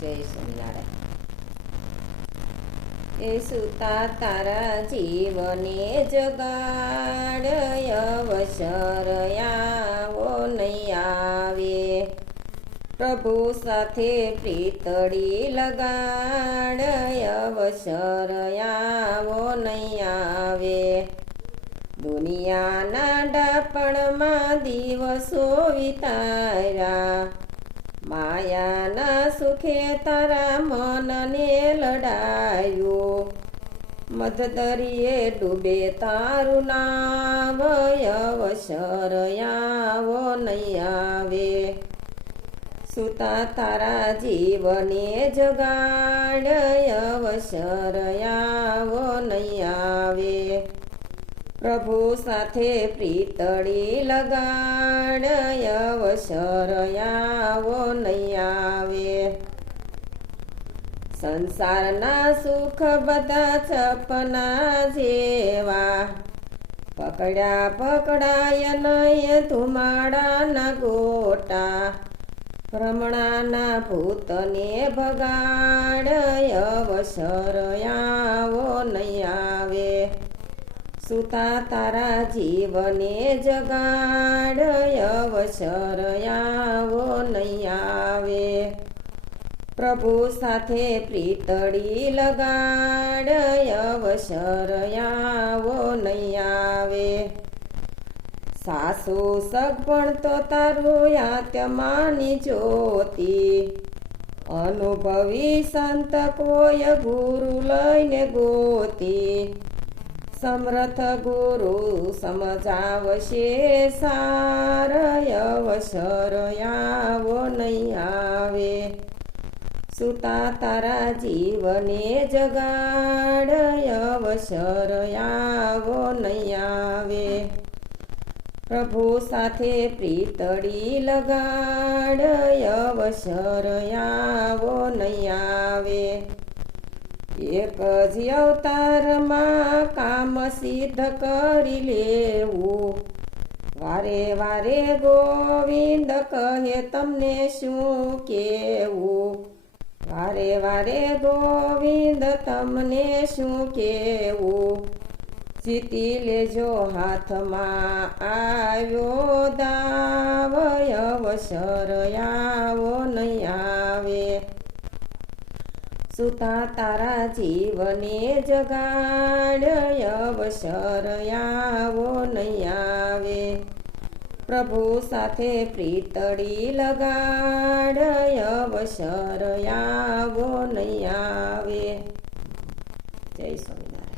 જય સ્વામિનારાયણ એ સુતા તારા જીવને જગાડ અવસર નહીં આવે પ્રભુ સાથે પ્રીતળી લગાડ અવસર આવો નહીં આવે દુનિયાના ડાપણમાં દિવસો વિતાર્યા માયાના સુખે તારા મનને લડાયું. મધદરિયે ડૂબે તારું નામ અવસર આવો નહીં આવે. સુતા તારા જીવને જગાડ અવસર આવો નહીં આવે. પ્રભુ સાથે પ્રીતળી લગાડ અવસર આવો નહીં આવે સંસારના સુખ બધા સપના જેવા પકડ્યા પકડાય નહીં ધુમાડાના ગોટા ભ્રમણાના ભૂતને ભગાડ અવસર આવો નહીં આવે સુતા તારા જીવને જગાડ અવસર આવો નહીં આવે પ્રભુ સાથે પ્રીતળી લગાડ અવસર નહીં આવે સાસુ સગપણ તો તારું આત્માની જ્યોતિ અનુભવી સંત કોય ગુરુ લઈને ગોતી સમર્થ ગુરુ સમજાવશે સાર અવસર આવો નહીં આવે સુતા તારા જીવને જગાડ અવસર નહીં આવે પ્રભુ સાથે પ્રીતડી લગાડ અવસર આવો નહીં એક જ અવતારમાં કામ સિદ્ધ કરી લેવું. વારે વારે ગોવિંદ કહે, તમને શું કેવું? વારે વારે ગોવિંદ, તમને શું કેવું? જીતી લેજો હાથમાં આવ્યો દાવ અવસર આવો. સુતા તારા જીવને જગાડ અવસર નહીં આવે પ્રભુ સાથે પ્રીતળી લગાડ અવસર નહીં આવે જય સ્વામિનારાયણ